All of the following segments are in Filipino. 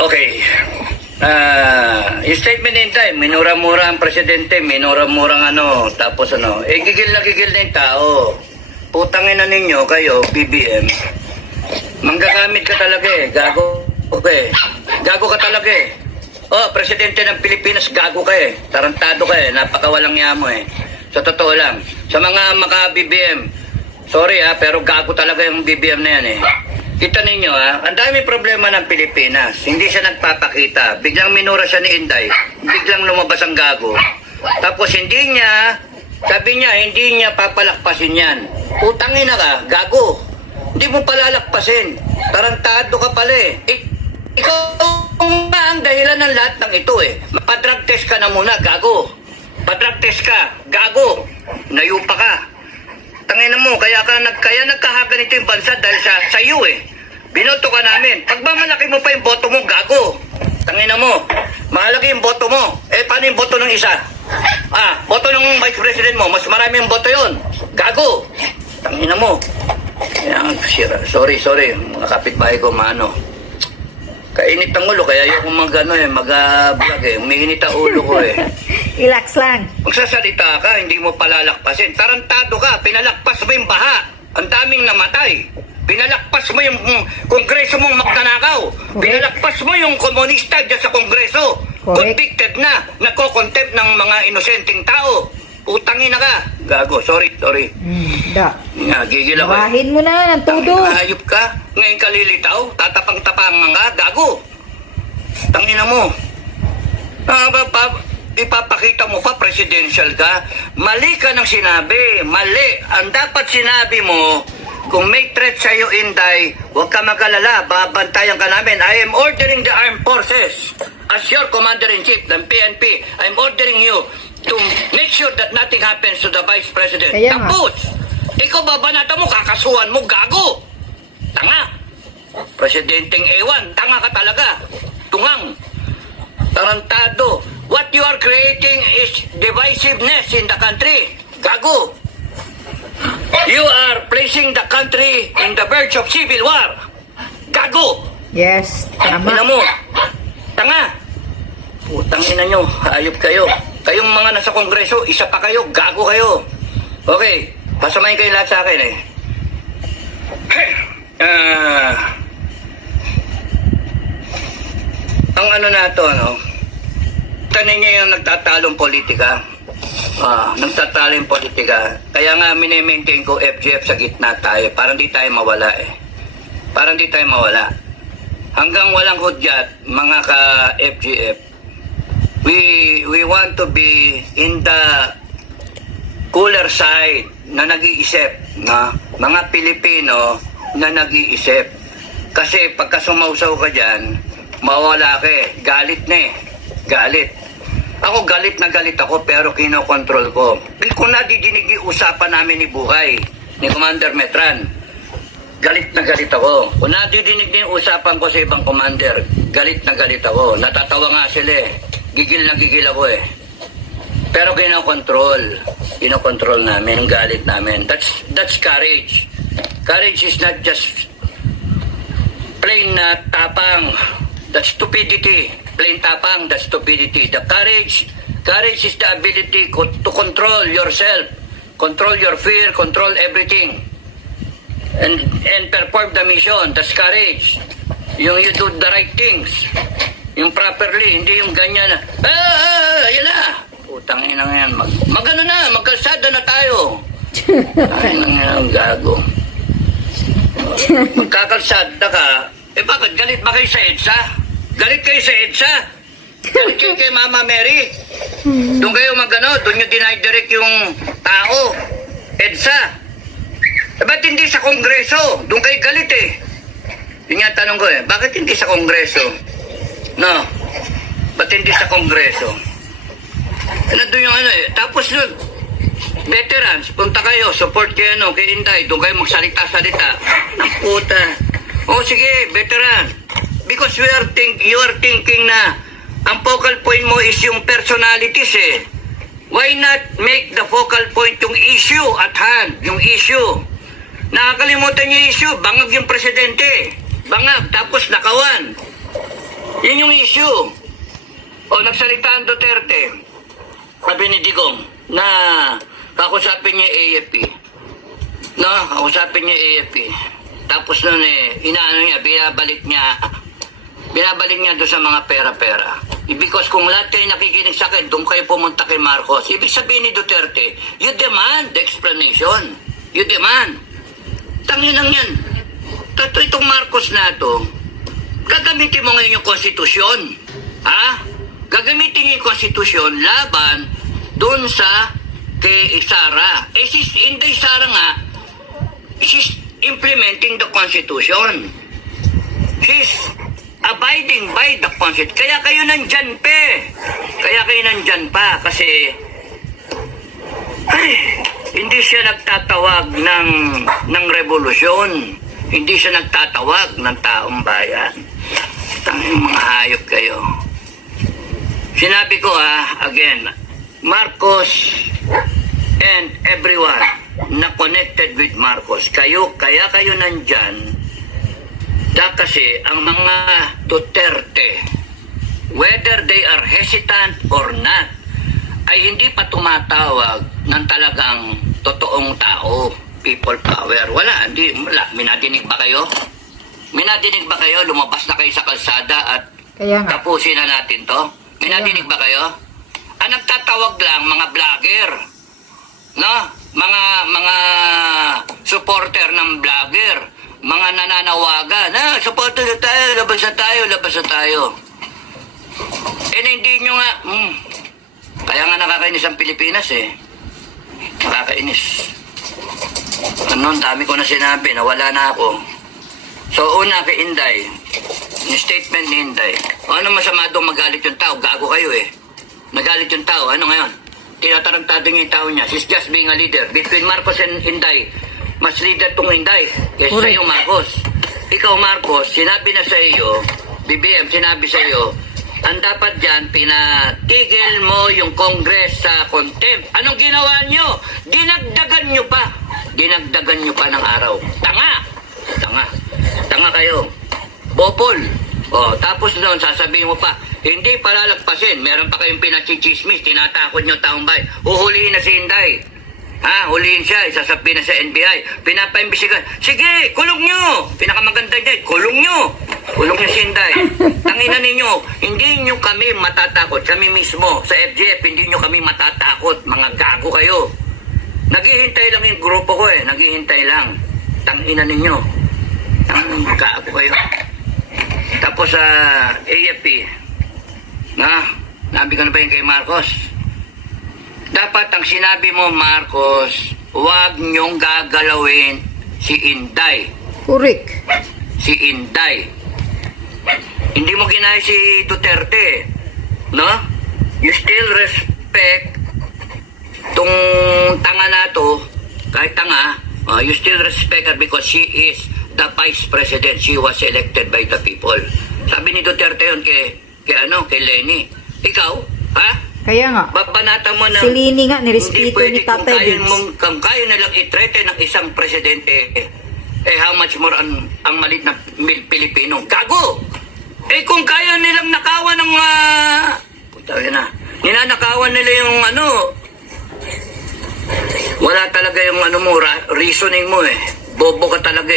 Okay. Yung statement din tayo, minura-mura ang presidente, minura-mura tapos gigil na yung tao. Putangin na ninyo kayo, BBM. Manggagamit ka talaga gago. Okay. Gago ka talaga Oh, presidente ng Pilipinas, gago ka Tarantado ka napakawalang yamo Sa totoo lang. Sa mga maka-BBM, sorry pero gago talaga yung BBM na yan Kita ninyo ang daming problema ng Pilipinas. Hindi siya nagpapakita. Biglang minura siya ni Inday. Biglang lumabas ang gago. Tapos sabi niya, hindi niya papalakpasin yan. Utangin na ka, gago. Hindi mo palalakpasin. Tarantado ka pala Ikaw nga ang dahilan ng lahat ng ito Mapadrug test ka na muna, gago. Padrug test ka, gago. Nayupa ka. Tangina mo, kaya nagkahaganito yung bansa dahil sa iyo Binoto ka namin. Pag ba malaki mo pa yung boto mo, gago. Tangina mo, malaki yung boto mo. Paano yung boto ng isa? Boto ng vice president mo, mas marami yung boto yun. Gago. Tangina mo. Sorry, mga kapitbahay ko, Kainit ang ulo, kaya yung mag-vlog Umiinit ang ulo ko Relax lang. Magsasalita ka, hindi mo palalakpasin. Tarantado ka, pinalakpas mo yung baha. Ang daming namatay. Pinalakpas mo yung kongreso mong magnanakaw. Pinalakpas mo yung komunista dyan sa kongreso. Convicted na, nagko-contempt ng mga inosenteng tao. Utangin na ka. Gago, sorry. Gigil ako Bahin mo na ng todo. Hayop ka. Ngayon ka lilitaw. Tatapang-tapangan ka. Gago. Tangina mo. Ipapakita mo pa presidential ka. Mali ka ng sinabi. Mali. Ang dapat sinabi mo, kung may threat sa'yo, Inday, huwag ka mag-alala. Babantayan ka namin. I am ordering the armed forces. As your commander-in-chief ng PNP, I'm ordering you to make sure that nothing happens to the Vice President. Tapos, ikaw babanata mo, kakasuhan mo, gago. Tanga. Presidenteng ewan, tanga ka talaga. Tungang. Tarantado. What you are creating is divisiveness in the country. Gago. You are placing the country in the verge of civil war. Gago. Yes, tama. Ina mo. Tanga. Putang ina nyo. Hayop kayo. Kayong mga nasa kongreso, isa pa kayo. Gago kayo. Okay. Pasamahin kayo lahat sa akin ang na to, tanin niyo yung nagtatalong politika. Nagtatalong politika. Kaya nga mini-maintain ko FGF sa gitna tayo. Para hindi tayo mawala Para hindi tayo mawala. Hanggang walang hudyat, mga ka-FGF, we want to be in the cooler side na nag-iisip, mga Pilipino na nag-iisip. Kasi pagka sumausaw ka dyan, mawala ka galit na galit. Ako galit na galit ako pero kinokontrol ko. Kung nadidinig yung usapan namin ni Buhay, ni Commander Metran, galit na galit ako. Kung nadidinig din yung usapan ko sa ibang commander, galit na galit ako. Natatawa nga sila Gigil na gigil ako Pero kinokontrol namin, ang galit namin. That's courage. Courage is not just plain tapang. That's stupidity. Plain tapang, that's stupidity. The courage is the ability to control yourself, control your fear, control everything, and perform the mission. That's courage. Yung you do the right things, yung properly, hindi yung ganyan yan na. Putang ina yan. Magkalsada na tayo. Ay, nang gago. Magkakalsada ka, bakit galit ba kayo sa EDSA? Galit kayo sa EDSA? Galit kayo kay Mama Mary? Doon kayo doon nyo dinidirect yung tao. EDSA. Ba't hindi sa Kongreso? Doon kayo galit Yun nga tanong ko bakit hindi sa Kongreso? Ba't hindi sa Kongreso? Nandun yung Tapos nun, veterans, punta kayo, support kayo kay Inday, doon kayo magsalita-salita. Ang puta. Sige, veteran. Because you are thinking na ang focal point mo is yung personalities Why not make the focal point yung issue at hand? Yung issue. Nakakalimutan niyo yung issue. Bangag yung presidente. Bangag. Tapos nakawan. Yun yung issue. O, nagsalita ang Duterte, sabi ni Digong, na kakusapin niya yung AFP. No, kakusapin niya yung AFP. Tapos nun inaano niya, binabalik niya doon sa mga pera-pera. Because kung lahat kayo nakikinig sa akin, doon kayo pumunta kay Marcos. Ibig sabihin ni Duterte, you demand explanation. You demand. Tangin lang yan. Itong Marcos na to, gagamitin mo ngayon yung konstitusyon. Ha? Gagamitin niyo yung konstitusyon laban doon sa kay Sara. Si Inday Sara nga, she's implementing the constitution. She's abiding by the constitution. Kaya kayo nandyan pa. Kasi hindi siya nagtatawag ng revolusyon. Hindi siya nagtatawag ng taong bayan. Tanging mga hayop kayo. Sinabi ko again, Marcos and everyone na connected with Marcos, kaya kayo nandyan, kasi ang mga Duterte, whether they are hesitant or not, ay hindi pa tumatawag ng talagang totoong tao, people power. Wala. Minadinig ba kayo? Lumabas na kayo sa kalsada at Kaya nga. tapusin na natin to? Minadinig ba kayo? Ang nagtatawag lang, mga vlogger. No? Mga supporter ng vlogger. Mga nananawagan. Supporter na tayo, labas na tayo. Hindi nyo nga, kaya nga nakakainis ang Pilipinas Nakakainis. Ang dami ko na sinabi, nawala na ako. So, una kay Inday, yung statement ni Inday, ano masama doon magalit yung tao? Gago kayo Nagalit yung tao, ano ngayon? Tinatarantado niya yung tao niya. She's just being a leader. Between Marcos and Inday, mas leader tong Inday kaysa sa iyo, Marcos. Ikaw, Marcos, sinabi na sa iyo, BBM, sinabi sa iyo, ang dapat dyan, pinatigil mo yung Congress sa contempt. Anong ginawa nyo? Dinagdagan nyo pa ng araw. Tanga kayo. Bopol. Tapos doon, sasabihin mo pa, hindi palalagpasin. Meron pa kayong pinachichismis, tinatakot nyo taong bayan. Uhulihin na si Inday. Hulihin siya, isasabihin na sa NBI. Pinapaimbisigan. Sige, kulong nyo. Pinakamaganda niya, kulong nyo si Inday. Tanginan ninyo, hindi nyo kami matatakot. Kami mismo, sa FGF, hindi nyo kami matatakot. Mga gago kayo. Naghihintay lang yung grupo ko Naghihintay lang. Tanginan ninyo. Gago kayo. Tapos sa AFP, nabi ko na ba yung kay Marcos? Dapat ang sinabi mo, Marcos, huwag nyong gagalawin si Inday. Correct. Si Inday. Hindi mo ginaya si Duterte. No? You still respect tong tanga na to, kahit tanga, you still respect her because she is the vice president. She was elected by the people. Sabi ni Duterte yun kay Lenny. Ikaw, Kaya nga. babanata mo na Si Lini nga, nirespeto ni Tatay Diggs. Kung kaya nalang i-threaten ng isang presidente, how much more ang malit na Pilipino. Gago! Kung kaya nilang nakawan ng ninanakawan nila yung wala talaga yung reasoning mo bobo ka talaga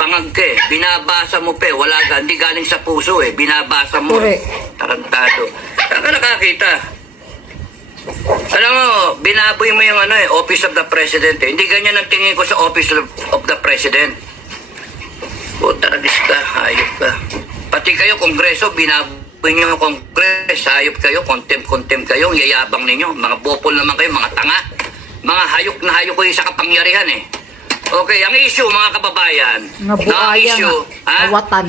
pangag ka binabasa mo wala ka, hindi galing sa puso binabasa mo. Correct. Tarantado. Saan ka nakakita? Alam mo, binaboy mo yung Office of the President Hindi ganyan ang tingin ko sa Office of the President. Taragis ka, hayop ka. Pati kayo, Kongreso, binaboy nyo yung Kongres, hayop kayo, contempt kayo, yayabang ninyo. Mga bopol naman kayo, mga tanga. Mga hayok na hayok kayo sa kapangyarihan Okay, ang issue, mga kababayan. Nga buaya nga. Awatan.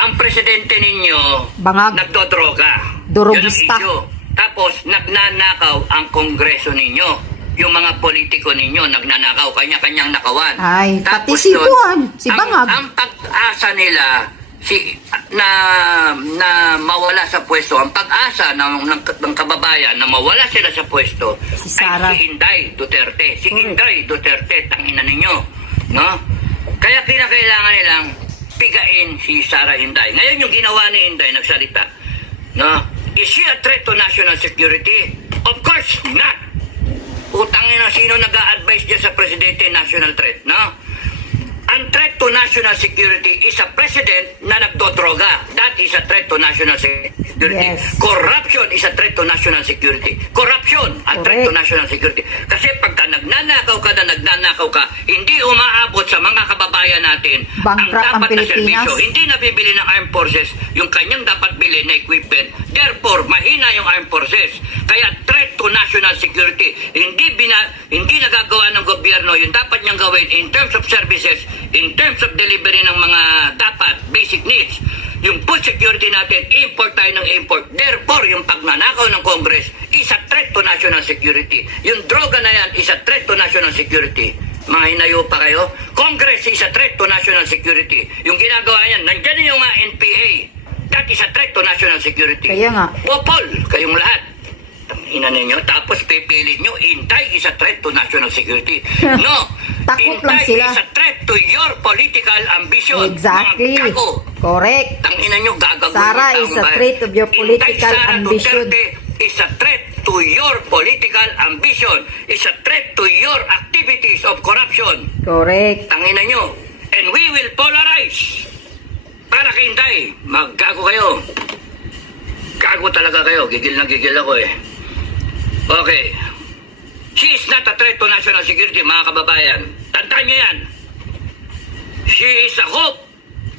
Ang presidente ninyo, Bangag. nagdodroga. Durugista. Yun ang issue. Tapos, nagnanakaw ang Kongreso ninyo. Yung mga politiko ninyo, nagnanakaw, kanya-kanyang nakawan. Ay, pati Tapos si yun, Juan, si Bangag. Ang pag-asa nila, na mawala sa pwesto, ang pag-asa ng kababayan na mawala sila sa pwesto, Si Sara. ay si Inday Duterte. Si Inday Duterte, tangina ninyo. No? Kaya kinakailangan nilang pigain si Sara Inday. Ngayon yung ginawa ni Inday, nagsalita, no? Is she a threat to national security? Of course not. Utangin na sino nag-a-advise dyan sa presidente, national threat, no? Ang threat to national security is a president na nagdodroga. That is a threat to national security. Yes. Corruption is a threat to national security. Corruption, a threat to national security. Kasi pagka nagnanakaw ka, hindi umaabot sa mga kababayan natin Bankrupt ang dapat na Pilipinas. serbisyo. Hindi nabibili ng armed forces yung kanyang dapat bili na equipment. Therefore, mahina yung armed forces. Kaya threat to national security. Hindi nagagawa ng gobyerno yung dapat niyang gawin in terms of services, in terms of delivery ng mga dapat basic needs. Yung food security natin, import tayo ng import. Therefore, yung pagnanakaw ng Congress is a threat to national security. Yung droga na yan is a threat to national security. Mga hinayo pa kayo? Congress is a threat to national security. Yung ginagawa yan, nandyan yung mga NPA. That is a threat to national security. Kaya nga. Popol, kayong lahat. Ina ninyo, tapos pipilit nyo, Inday is a threat to national security. No, Takot lang Inday sila. is a threat to your political ambition. Exactly. Mga gago. Correct. Tangina nyo, gagawin Sara yung is taong a bayan. threat of your political Inday Sara ambition. Duterte is a threat to your political ambition. Is a threat to your activities of corruption. Correct. Tangina nyo. And we will polarize. Para kay Inday, maggago kayo. Gago talaga kayo. Gigil na gigil ako eh. Okay. She is not a threat to national security, mga kababayan. Tandaan niyo yan. She is the hope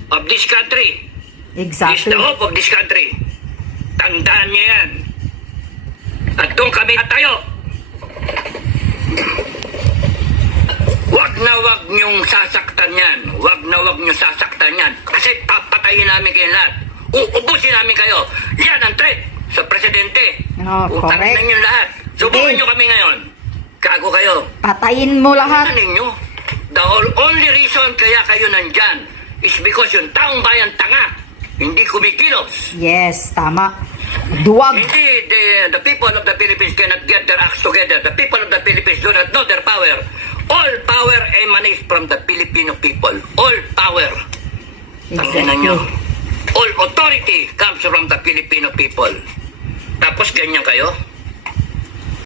of this country. She is Exactly. the hope of this country. Tandaan niyo yan. At doon kami tayo. Wag na wag niyong sasaktan yan. Wag na wag niyong sasaktan yan. Kasi papatayin namin kayo lahat. Uubusin namin kayo. Yan ang threat sa presidente. Correct. Utangin niyo lahat. Subukan Sige. niyo kami ngayon. Gago kayo. Patayin mo lahat. Ano ninyo? The only reason kaya kayo nandyan is because yung taong bayan tanga. Hindi kumikilos. Yes, tama. Duwag. Hindi, the people of the Philippines cannot get their acts together. The people of the Philippines do not know their power. All power emanates from the Filipino people. All power. Tangina nyo. Exactly. All authority comes from the Filipino people. Tapos ganyan kayo?